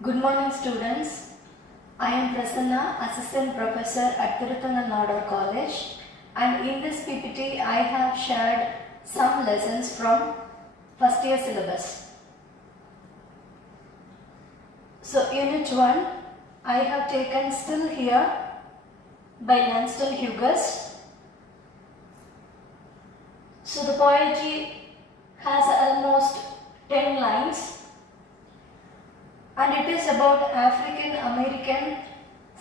Good morning, students. I am Prasanna, Assistant Professor at Tiruthangal Nodar College, and in this PPT I have shared some lessons from first year syllabus. So, Unit 1, I have taken Still Here by Langston Hughes. So, the poetry has almost 10 lines. And it is about African American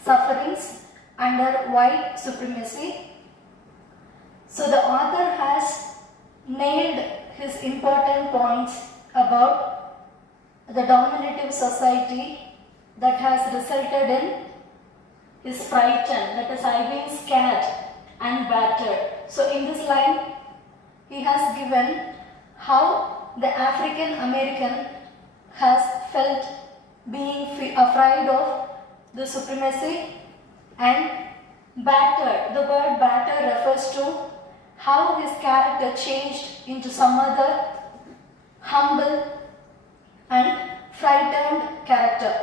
sufferings under white supremacy. So the author has nailed his important points about the dominative society that has resulted in his frightened, that is, I've been scared and battered. So in this line, he has given how the African American has felt being afraid of the supremacy and battered. The word batter refers to how his character changed into some other humble and frightened character.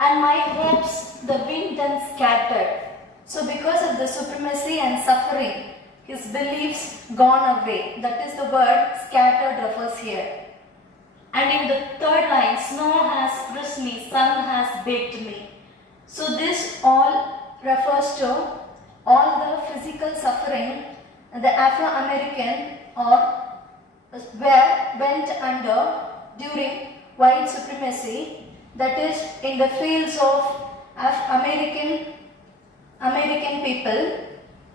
And my hopes the wind then scattered. So because of the supremacy and suffering, his beliefs gone away. That is the word scattered refers here. And in the third line, snow has frisked me, sun has baked me. So this all refers to all the physical suffering the Afro-American went under during white supremacy, that is in the fields of American people.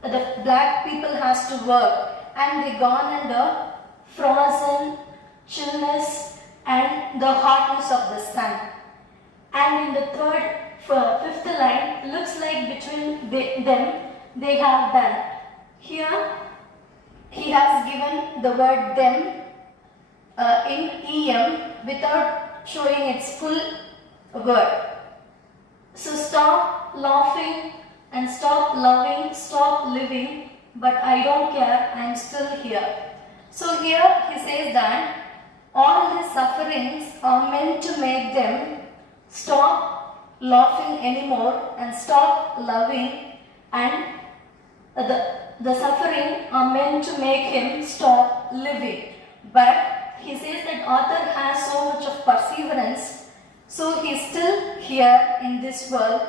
The black people has to work and they gone under frozen, chillness and the hotness of the sun. And in the fifth line, looks like between them they have done. Here he has given the word them in EM without showing its full word. So stop laughing and stop loving, stop living, but I don't care, I am still here. So here he says that all these sufferings are meant to make them stop laughing anymore and stop loving, and the suffering are meant to make him stop living. But he says that author has so much of perseverance, so he is still here in this world.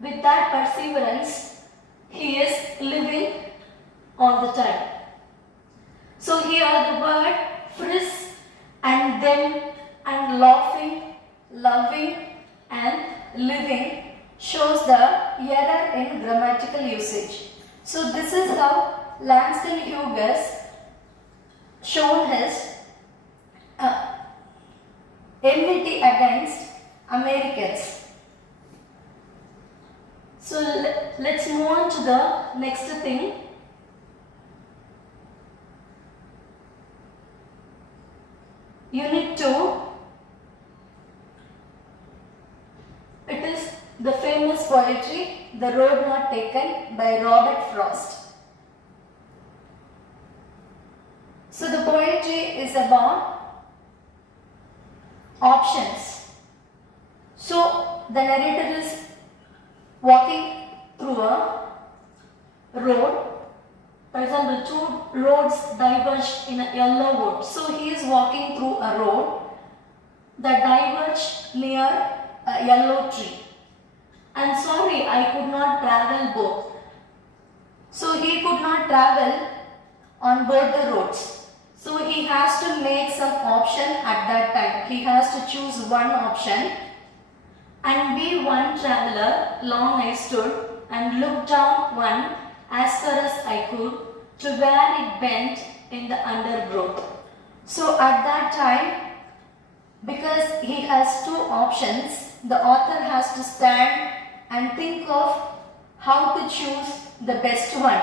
With that perseverance, he is living all the time. So here the word frisk and them and laughing, loving and living shows the error in grammatical usage. So this is how Langston Hughes shown his enmity against Americans. So let's move on to the next thing. Unit 2, it is the famous poetry, The Road Not Taken by Robert Frost. So the poetry is about options. So the narrator is walking through a road. For example, two roads diverged in a yellow wood. So he is walking through a road that diverged near a yellow tree. And sorry, I could not travel both. So he could not travel on both the roads. So he has to make some option at that time. He has to choose one option. And be one traveler, long I stood and looked down one as far as I could to where it bent in the undergrowth. So at that time, because he has two options, the author has to stand and think of how to choose the best one.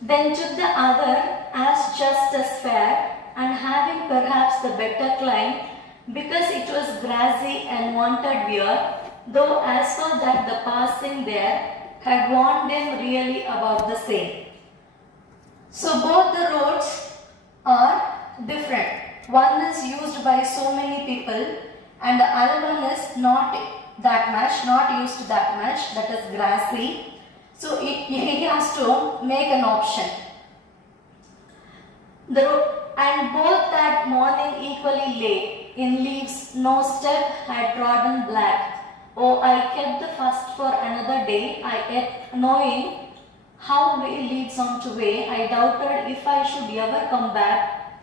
Then took the other as just as fair and having perhaps the better climb, because it was grassy and wanted wear, though as for that the passing there had warned them really about the same. So both the roads are different. One is used by so many people and the other one is not that much, not used that much, that is grassy. So he has to make an option. And both that morning equally lay in leaves, no step had trodden black. Oh, I kept the first for another day, I yet knowing how way leads on to way, I doubted if I should ever come back.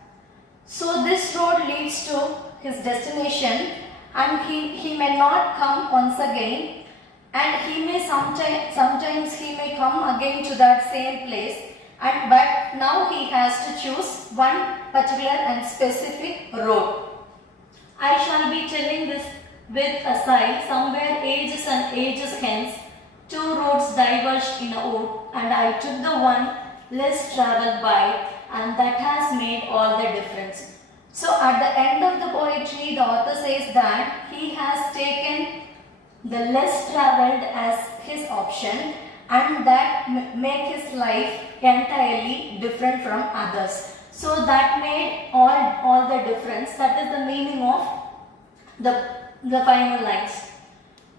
So this road leads to his destination, and he may not come once again, and he may sometimes he may come again to that same place, and but now he has to choose one particular and specific road. I shall be telling this with a sigh. Somewhere ages and ages hence, two roads diverged in a wood, and I took the one less travelled by, and that has made all the difference. So at the end of the poetry, the author says that he has taken the less travelled as his option, and that make his life entirely different from others. So that made all the difference. That is the meaning of the final lines.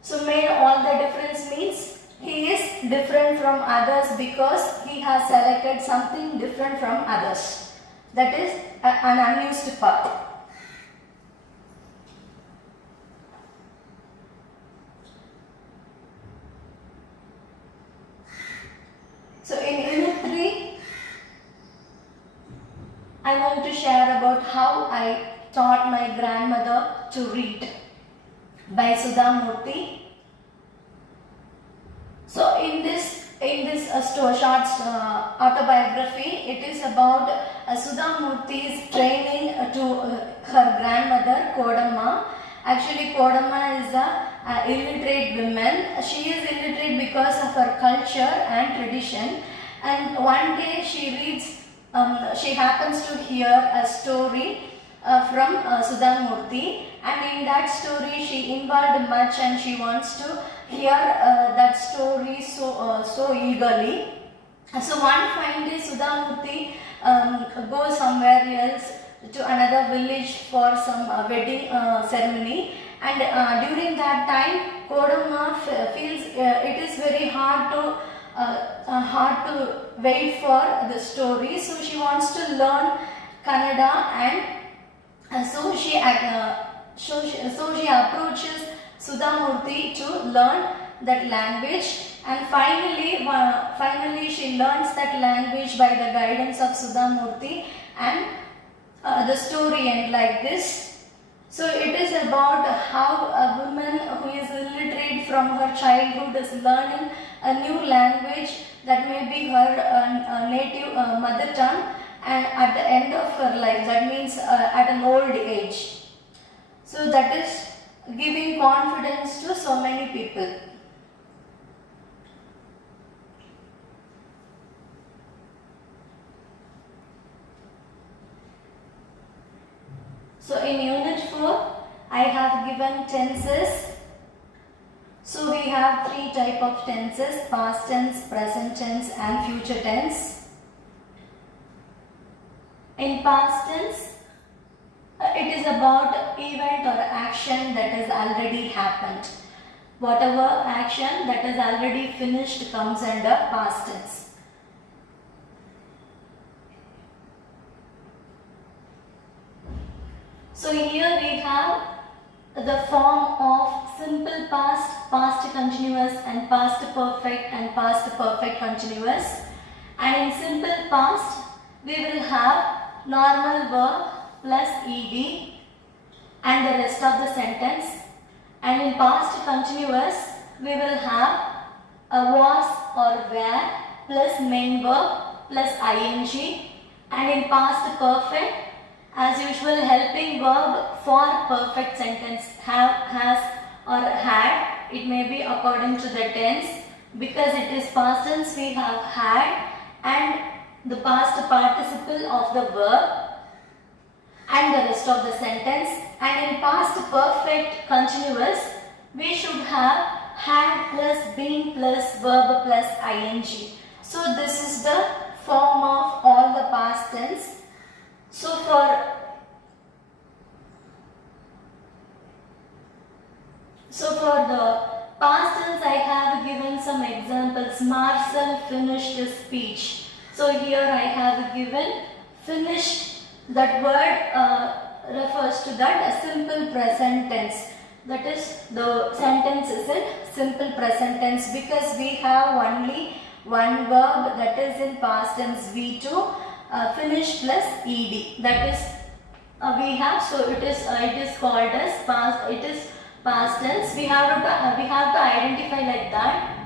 So made all the difference means he is different from others because he has selected something different from others. That is an unused part. So in Unit 3, I want to share about how I taught my grandmother to read by Sudha Murthy. So in this short autobiography, it is about Sudha Murthy's training to her grandmother Kodamma. Actually, Kodamma is a illiterate woman. She is illiterate because of her culture and tradition. And one day she reads, she happens to hear a story from Sudha Murthy, and in that story she involved much, and she wants to hear that story so eagerly. So one fine day Sudha Murthy goes somewhere else to another village for some wedding ceremony, and during that time Kodamma feels it is very hard to wait for the story, so she wants to learn Kannada, and so she approaches Sudha Murthy to learn that language, and finally she learns that language by the guidance of Sudha Murthy, and the story ends like this. So it is about how a woman who is illiterate from her childhood is learning a new language that may be her native mother tongue, and at the end of her life, that means at an old age. So that is giving confidence to so many people. So in Unit 4, I have given tenses. So we have three types of tenses: past tense, present tense, and future tense. In past tense, it is about event or action that has already happened. Whatever action that has already finished comes under past tense. So here we have the form of simple past, past continuous, and past perfect and past perfect continuous. And in simple past, we will have normal verb plus ed and the rest of the sentence. And in past continuous, we will have a was or were plus main verb plus ing. And in past perfect, as usual, helping verb for perfect sentence: have, has, or had. It may be according to the tense. Because it is past tense, we have had and the past participle of the verb and the rest of the sentence. And in past perfect continuous, we should have had plus been plus verb plus ing. So this is the form of all the past tense. So So for the past tense, I have given some examples. Marcel finished his speech. So here I have given finished. That word refers to that a simple present tense. That is, the sentence is in simple present tense because we have only one verb, that is in past tense V2, finish plus ed. That is we have, so it is called as past. It is past tense. We have to identify like that.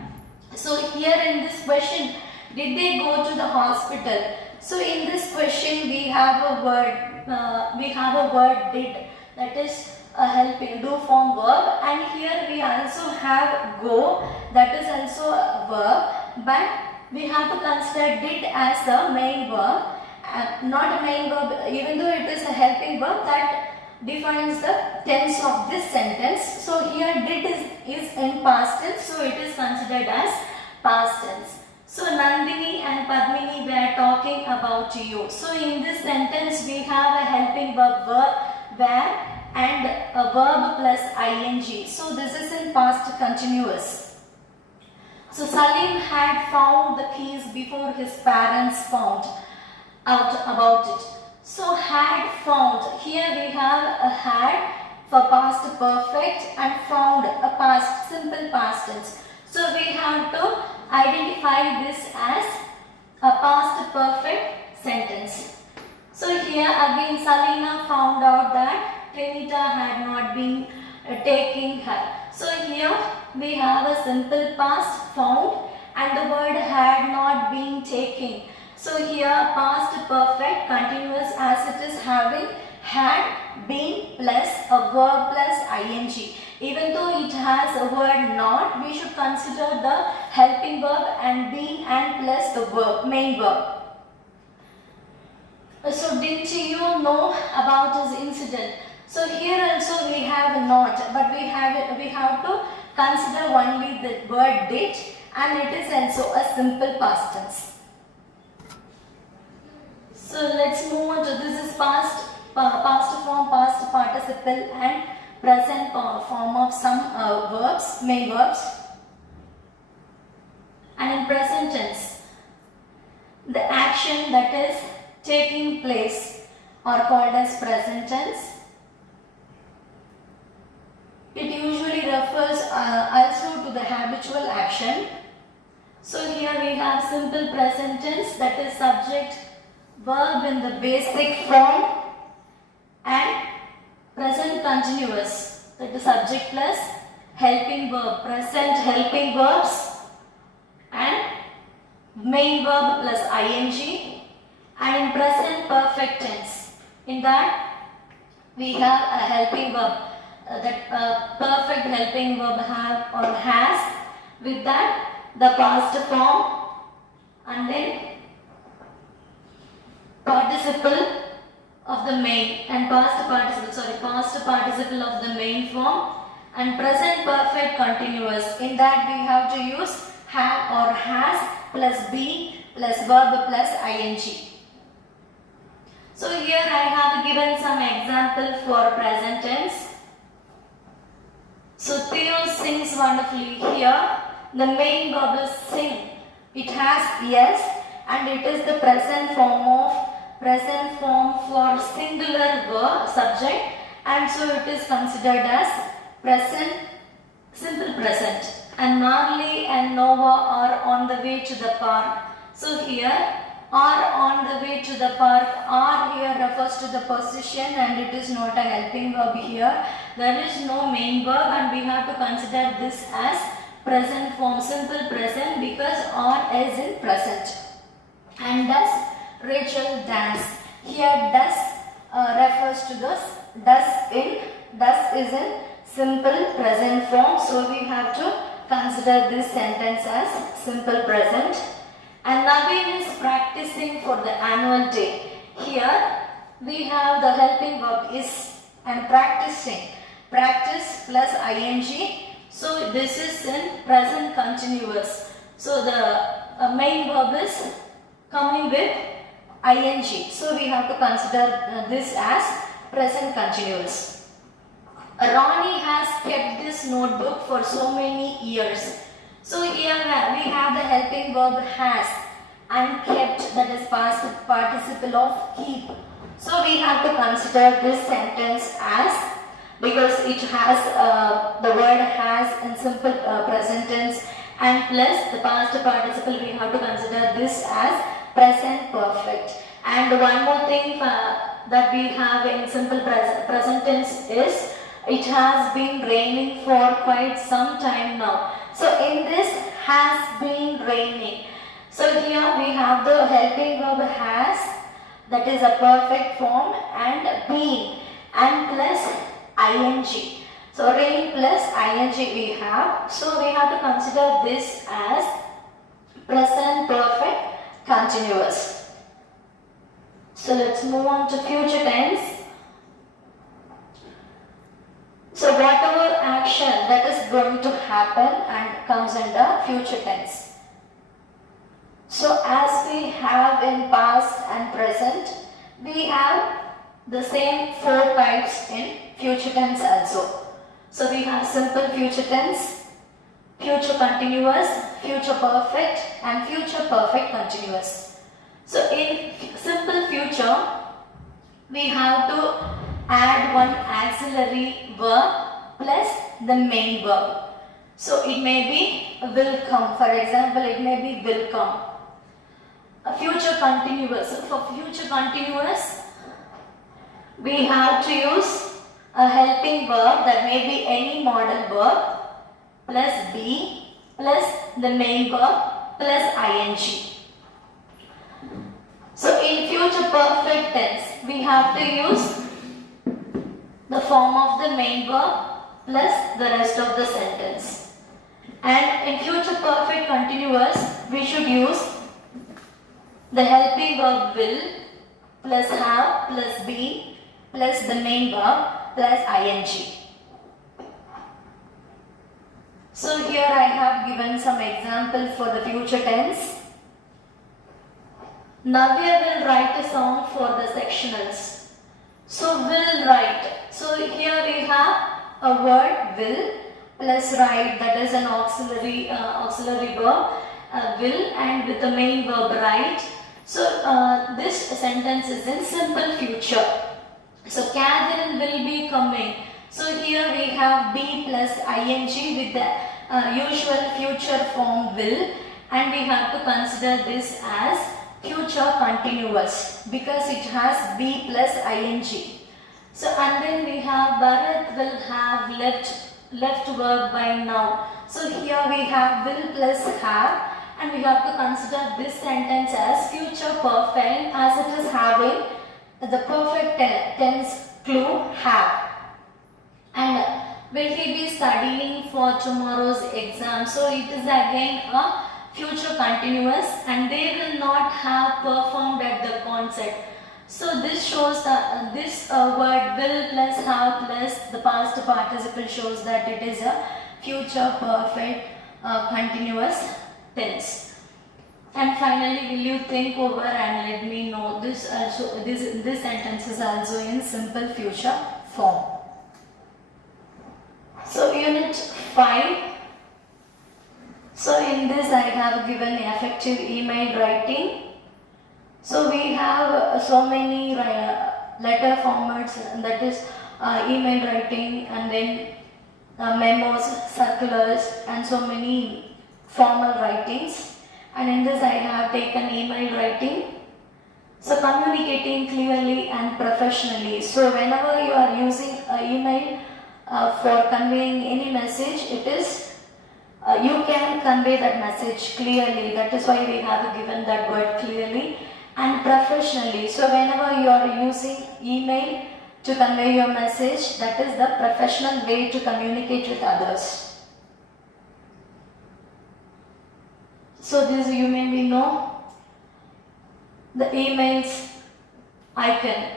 So here in this question, did they go to the hospital? So in this question we have a word. Did, that is a helping do form verb, and here we also have go, that is also a verb, but we have to consider did as a main verb, not a main verb, even though it is a helping verb that defines the tense of this sentence. So here did is in past tense, so it is considered as past tense. So Nandini and Padmini were talking about you. So in this sentence we have a helping verb where and a verb plus ing. So this is in past continuous. So Salim had found the keys before his parents found out about it. So had found, here we have a had for past perfect and found a past simple past tense. So we have to identify this as a past perfect sentence. So here again Salina found out that Trinita had not been taking her. So here we have a simple past found and the word had not been taken. So here past perfect continuous as it is having had been plus a verb plus ing. Even though it has a word not, we should consider the helping verb and been and plus the verb, main verb. So didn't you know about this incident? So here also we have not, but we have to consider only the word did, and it is also a simple past tense. So let's move on to this is past form, past participle and present form of some verbs, main verbs. And in present tense, the action that is taking place are called as present tense. It usually refers also to the habitual action. So here we have simple present tense, that is subject verb in the basic form, and present continuous, that is subject plus helping verb, present helping verbs and main verb plus ing. And in present perfect tense, in that we have a helping verb, that perfect helping verb have or has, with that the past form and then participle of the main and past participle of the main form and present perfect continuous. In that we have to use have or has plus be plus verb plus ing. So here I have given some example for present tense. So Theo sings wonderfully. Here the main verb is sing. It has yes and it is the present form for singular verb subject, and so it is considered as present, simple present. And Marley and Nova are on the way to the park. So here are on the way to the park. Are here refers to the position and it is not a helping verb here. There is no main verb and we have to consider this as present form, simple present, because are is in present. And does Rachel dance? Here does refers to this. Does is in simple present form. So we have to consider this sentence as simple present. And Naveen is practicing for the annual day. Here we have the helping verb is and practicing. Practice plus ing. So this is in present continuous. So the main verb is coming with ing. So we have to consider this as present continuous. Ronnie has kept this notebook for so many years. So here we have the helping verb has and kept, that is past participle of keep. So we have to consider this sentence as, because it has the word has in simple present tense and plus the past participle, we have to consider this as present perfect. And one more thing that we have in simple present tense is it has been raining for quite some time now. So in this has been raining. So here we have the helping verb has, that is a perfect form, and been and plus ing. So rain plus ing we have. So we have to consider this as present perfect continuous. So let's move on to future tense. So whatever action that is going to happen and comes under future tense. So as we have in past and present, we have the same 4 types in future tense also. So we have simple future tense, future continuous, future perfect and future perfect continuous. So in simple future, we have to add one auxiliary verb plus the main verb. So it may be will come. For example, it may be will come. A future continuous. So for future continuous, we have to use a helping verb, that may be any modal verb plus be plus the main verb plus ing. So in future perfect tense, we have to use the form of the main verb plus the rest of the sentence. And in future perfect continuous, we should use the helping verb will plus have plus be plus the main verb plus ing. So here I have given some example for the future tense. Navya will write a song for the sectionals. So will write. So here we have a word will plus write, that is an auxiliary verb will, and with the main verb write. So this sentence is in simple future. So Catherine will be coming. So here we have be plus ing with the usual future form will, and we have to consider this as future continuous because it has be plus ing. So and then we have Bharat will have left work by now. So here we have will plus have, and we have to consider this sentence as future perfect as it is having the perfect tense clue have. And will he be studying for tomorrow's exam? So it is again a future continuous, and they will not have performed at the concert. So this shows that this word will plus have plus the past participle shows that it is a future perfect continuous tense. And finally, will you think over and let me know this also, this sentence is also in simple future form. So unit 5. So in this I have given effective email writing. So we have so many letter formats, that is email writing, and then memos, circulars, and so many formal writings. And in this I have taken email writing. So communicating clearly and professionally. So whenever you are using email for conveying any message, it is you can convey that message clearly. That is why we have given that word clearly and professionally. So whenever you are using email to convey your message, that is the professional way to communicate with others. So this you maybe know the emails icon.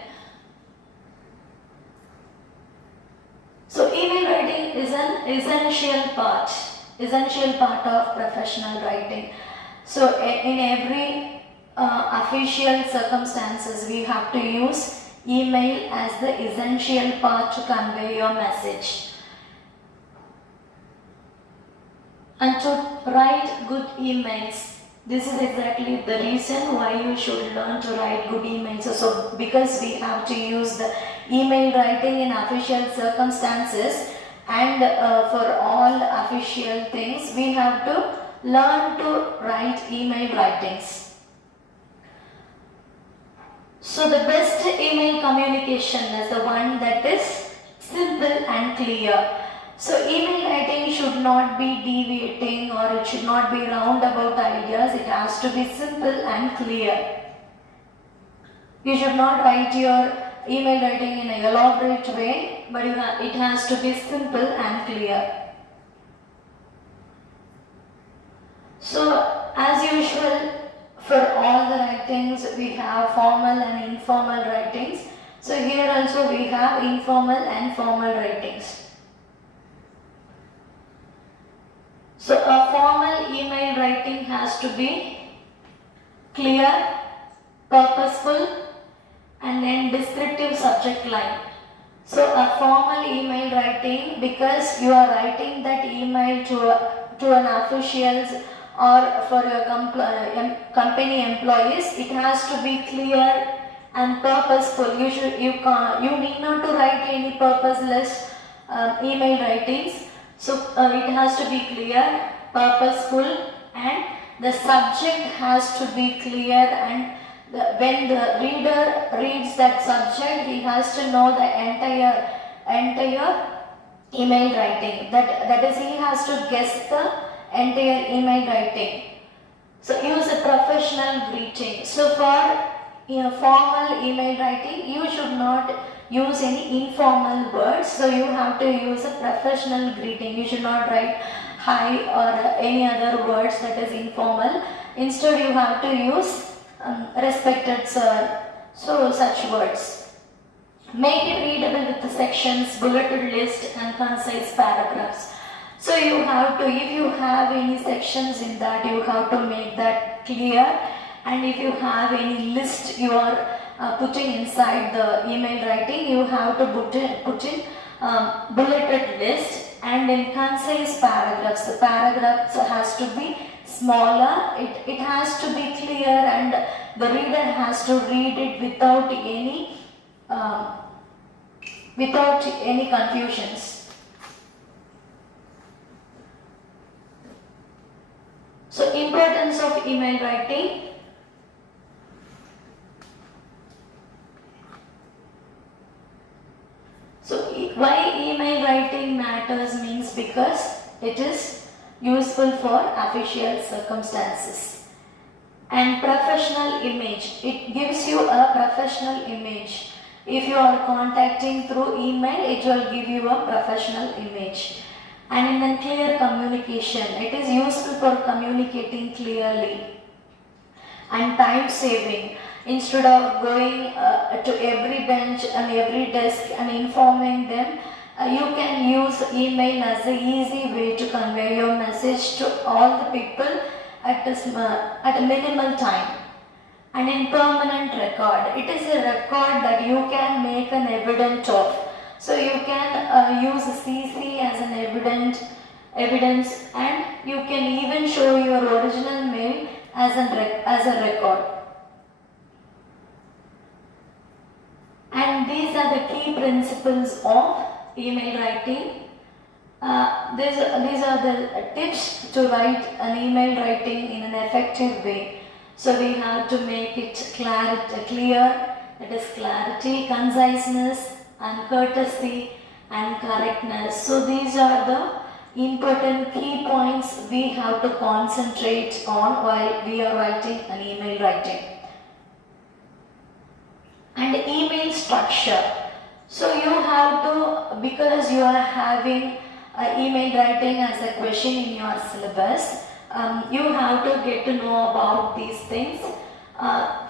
So email writing is an essential part of professional writing. So in every official circumstances we have to use email as the essential part to convey your message. And to write good emails, this is exactly the reason why you should learn to write good emails. So because we have to use the email writing in official circumstances and for all official things, we have to learn to write email writings. So the best email communication is the one that is simple and clear. So email writing should not be deviating, or it should not be roundabout ideas. It has to be simple and clear. You should not write your email writing in an elaborate way, but it has to be simple and clear. So as usual, for all the writings we have formal and informal writings. So here also we have informal and formal writings. So a formal email writing has to be clear, purposeful, and then descriptive subject line. So a formal email writing, because you are writing that email to an officials or for your company employees, it has to be clear and purposeful. You need not to write any purposeless email writings. So it has to be clear, purposeful, and the subject has to be clear, and when the reader reads that subject, he has to know the entire email writing. That is, he has to guess the entire email writing. So use a professional greeting. So for formal email writing, you should not use any informal words. So you have to use a professional greeting. You should not write hi or any other words that is informal. Instead, you have to use respected sir. So such words. Make it readable with the sections, bulleted list, and concise paragraphs. So you have to, if you have any sections in that, you have to make that clear. And if you have any list you are putting inside the email writing, you have to put in bulleted list and in concise paragraphs. The paragraphs has to be smaller, it has to be clear, and the reader has to read it without any confusions. So importance of email writing. So why email writing matters means because it is useful for official circumstances. And professional image, it gives you a professional image. If you are contacting through email, it will give you a professional image. And in a clear communication, it is useful for communicating clearly. And time saving. Instead of going to every bench and every desk and informing them, you can use email as an easy way to convey your message to all the people at a minimal time. And in permanent record, it is a record that you can make an evidence of. So you can use CC as an evidence, and you can even show your original mail as a record. And these are the key principles of email writing. These are the tips to write an email writing in an effective way. So we have to make it clear, that is clarity, conciseness, and courtesy and correctness. So these are the important key points we have to concentrate on while we are writing an email writing. And email structure. So you have to, because you are having email writing as a question in your syllabus, you have to get to know about these things.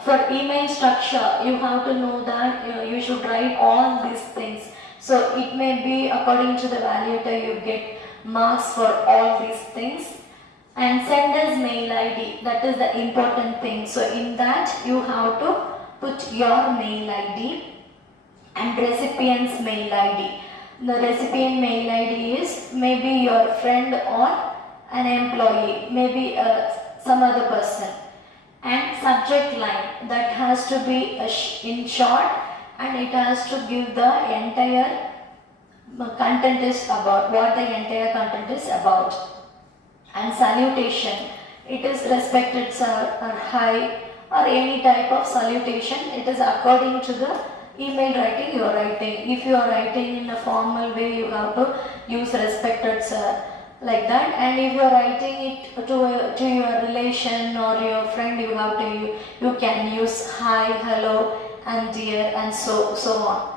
For email structure, you have to know that you should write all these things. So it may be according to the valuator, you get marks for all these things. And sender's mail ID, that is the important thing. So in that you have to put your mail ID. and recipient's mail ID. The recipient mail ID is maybe your friend or an employee, maybe some other person. And subject line, that has to be in short, and it has to give the entire content is about, what the entire content is about. And salutation, it is respected sir or hi or any type of salutation. It is according to the email writing you are writing. If you are writing in a formal way, you have to use respected sir, like that. And if you are writing it to your relation or your friend, you have to you can use hi, hello, and dear, and so on.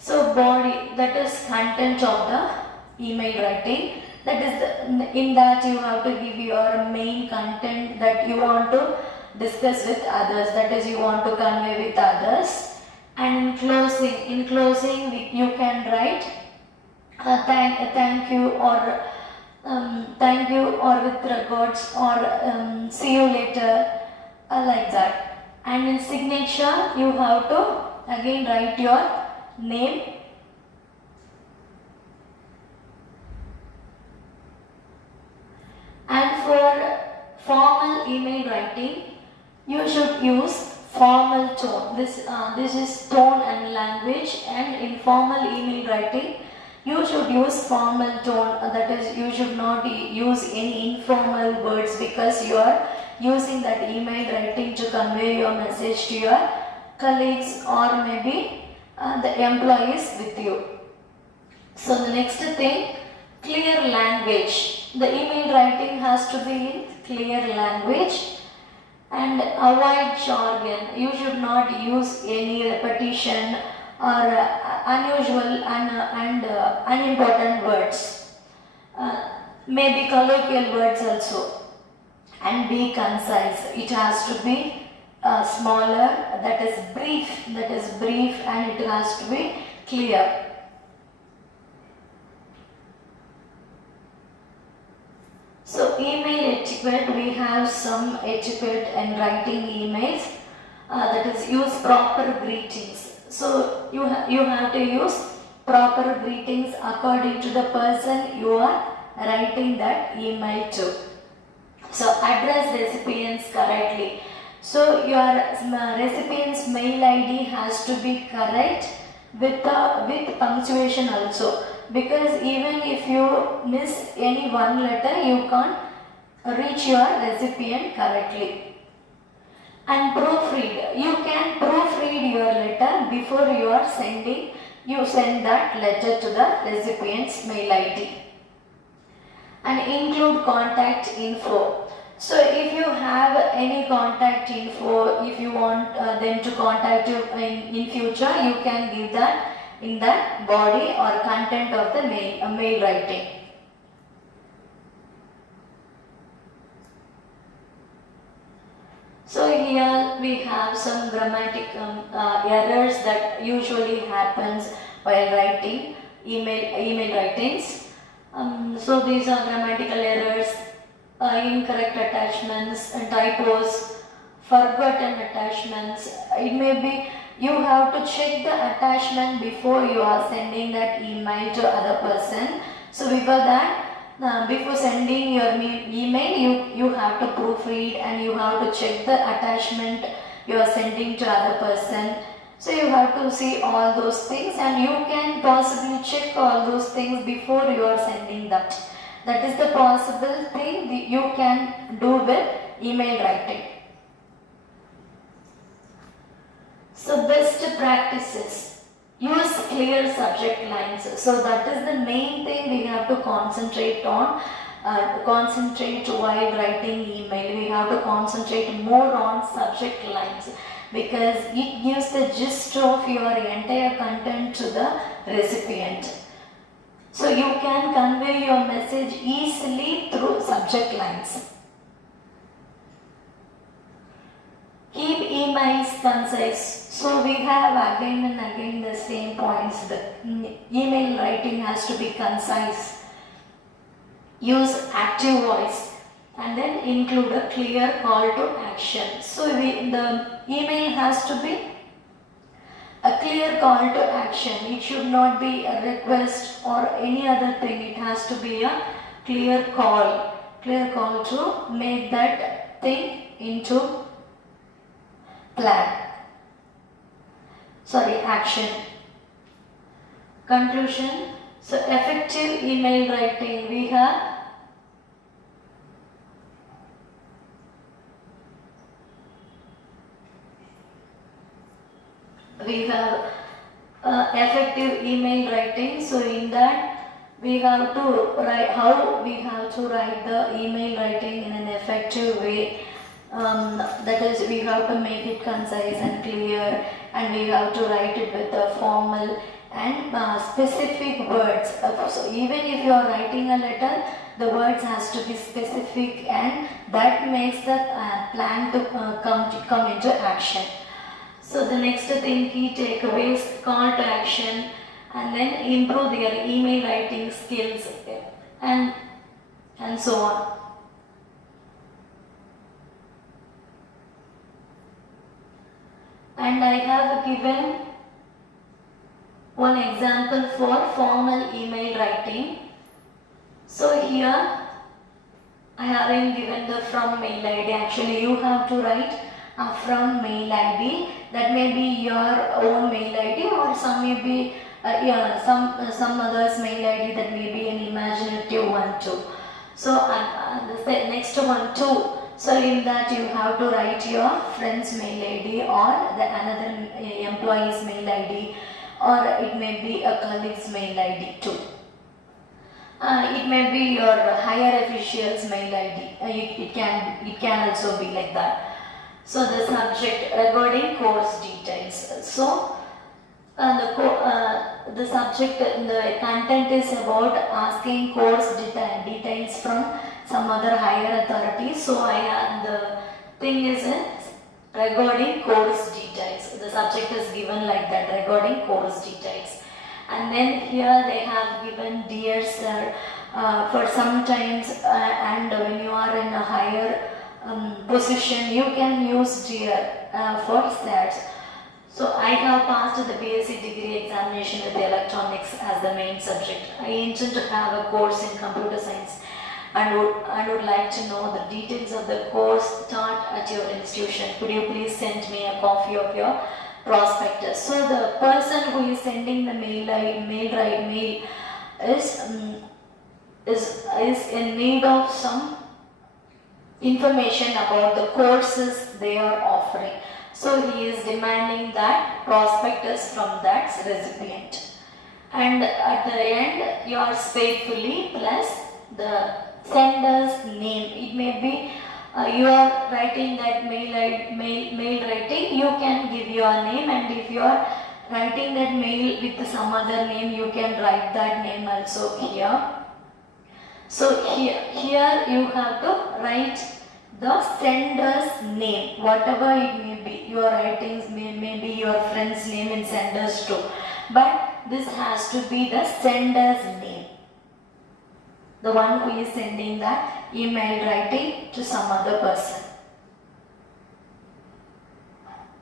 So body, that is content of the email writing. That is in that you have to give your main content that you want to discuss with others, that is you want to convey with others. And in closing you can write thank you, or thank you, or with regards, or see you later, like that. And in signature you have to again write your name, and for formal email writing you should use formal tone. This is tone and language. And in formal email writing you should use formal tone, that is you should not use any informal words, because you are using that email writing to convey your message to your colleagues or maybe the employees with you. So the next thing, clear language. The email writing has to be in clear language. And avoid jargon. You should not use any repetition or unusual and unimportant words. Maybe colloquial words also. And be concise. It has to be smaller, that is brief, and it has to be clear. So email etiquette, we have some etiquette in writing emails, that is use proper greetings. So you have to use proper greetings according to the person you are writing that email to. So address recipients correctly. So your recipient's mail ID has to be correct with punctuation also, because even if you miss any one letter you can't reach your recipient correctly. And proofread, you can proofread your letter before you send that letter to the recipient's mail ID. And include contact info. So if you have any contact info, if you want them to contact you in future, you can give that in that body or content of the mail writing. So here we have some grammatical errors that usually happens while writing email writings. So these are grammatical errors, incorrect attachments, typos, forgotten attachments. It may be you have to check the attachment before you are sending that email to other person. So before that, before sending your email, you have to proofread and you have to check the attachment you are sending to other person. So you have to see all those things, and you can possibly check all those things before you are sending that. That is the possible thing you can do with email writing. So best practices. Use clear subject lines. So that is the main thing we have to concentrate on. Concentrate while writing email. We have to concentrate more on subject lines, because it gives the gist of your entire content to the recipient. So you can convey your message easily through subject lines. Keep emails concise. So we have again and again the same points. The email writing has to be concise. Use active voice, and then include a clear call to action. So the email has to be A clear call to action. It should not be a request or any other thing. It has to be a clear call. Clear call to make that thing into plan. Action. Conclusion. So effective email writing, we have effective email writing. So in that we have to write how we have to write the email writing in an effective way. That is, we have to make it concise and clear, and we have to write it with a formal and specific words. So even if you are writing a letter, the words has to be specific, and that makes the plan to come into action. So the next thing, key takeaways, call to action, and then improve their email writing skills, and so on. And I have given one example for formal email writing. So here I haven't given the from mail ID. Actually, you have to write from mail ID. That may be your own mail ID, or some may be some others mail ID that may be an imaginative one too. So the next one too. So in that you have to write your friend's mail ID or another employee's mail ID, or it may be a colleague's mail ID too. It may be your higher official's mail ID. It can also be like that. So the subject regarding course details. So the subject, the content is about asking course details from some other higher authority. So the thing is regarding course details. The subject is given like that, regarding course details. And then here they have given dear sir for sometimes and when you are in a higher position, you can use dear for sirs. So I have passed the BSc degree examination with electronics as the main subject. I intend to have a course in computer science and would like to know the details of the course taught at your institution. Could you please send me a copy of your prospectus? So the person who is sending the mail is in need of some information about the courses they are offering. So he is demanding that prospectus from that recipient. And at the end, yours faithfully plus the sender's name. It may be you are writing that mail writing, you can give your name, and if you are writing that mail with some other name, you can write that name also here. So here you have to write the sender's name, whatever it may be. Your writings may be your friend's name in senders too, but this has to be the sender's name, the one who is sending that email writing to some other person.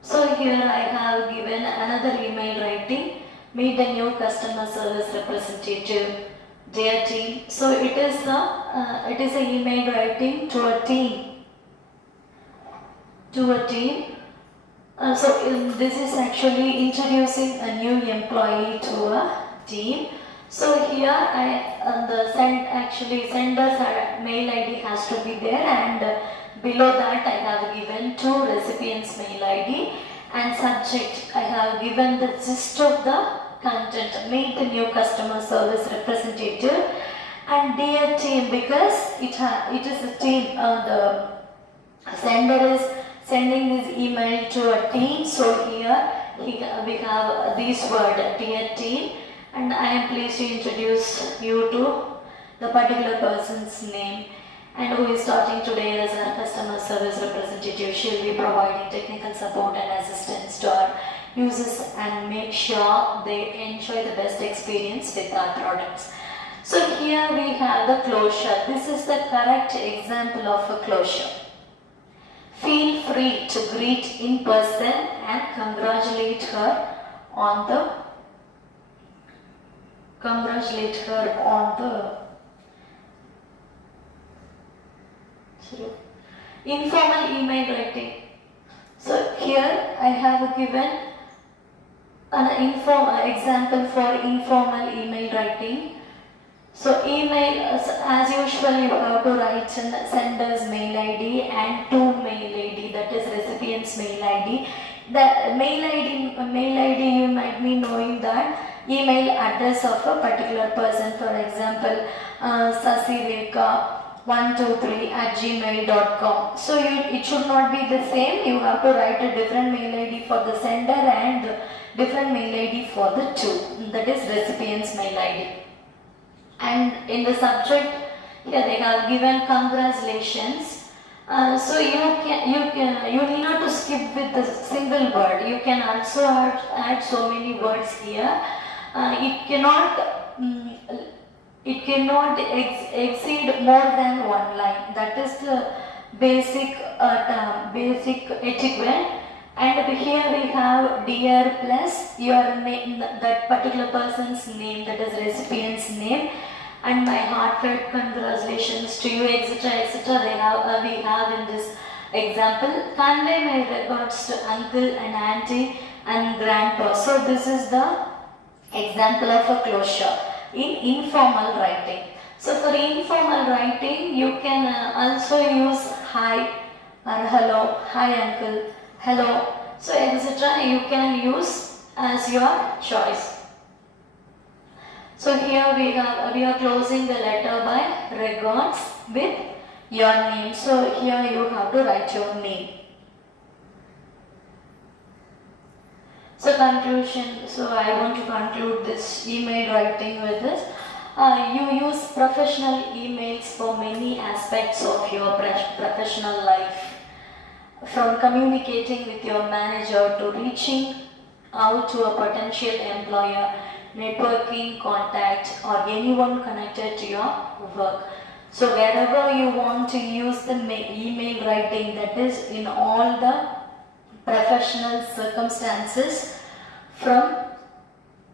So here I have given another email writing, meet a new customer service representative, dear team. So it is an email writing to a team. This is actually introducing a new employee to a team. So here sender's mail ID has to be there, and below that I have given two recipients' mail ID, and subject I have given the gist of the content, meet the new customer service representative, and dear team, because it is a team. The sender is sending this email to a team. So here we have this word, dear team, and I am pleased to introduce you to the particular person's name, and who is starting today as our customer service representative. She will be providing technical support and assistance to our users and make sure they enjoy the best experience with our products. So here we have the closure. This is the correct example of a closure. Feel free to greet in person and congratulate her on the congratulate her on the informal email writing. So here I have given an example for informal email writing. So email, as usual, you have to write sender's mail ID and to mail ID, that is recipient's mail ID. The mail ID you might be knowing that email address of a particular person. For example, sasireka123@gmail.com. So it should not be the same. You have to write a different mail ID for the sender and different mail ID for the two. That is recipient's mail ID. And in the subject here they have given congratulations. So you need not to skip with the single word. You can also add so many words here. It cannot exceed more than one line. That is the basic etiquette. And here we have dear plus your name, that particular person's name, that is recipient's name, and my heartfelt congratulations to you, etc., etc. We have in this example. Convey my regards to uncle and auntie and grandpa. So this is the example of a closure in informal writing. So for informal writing, you can also use hi or hello, hi uncle, hello, so etc. You can use as your choice. So here we are closing the letter by regards with your name. So here you have to write your name. So conclusion. So I want to conclude this email writing with this. You use professional emails for many aspects of your professional life. From communicating with your manager to reaching out to a potential employer, networking, contact, or anyone connected to your work. So wherever you want to use the email writing, that is in all the professional circumstances, from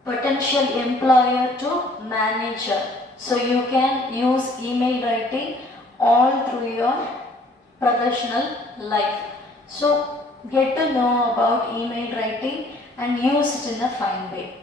potential employer to manager. So you can use email writing all through your professional life. So get to know about email writing and use it in a fine way.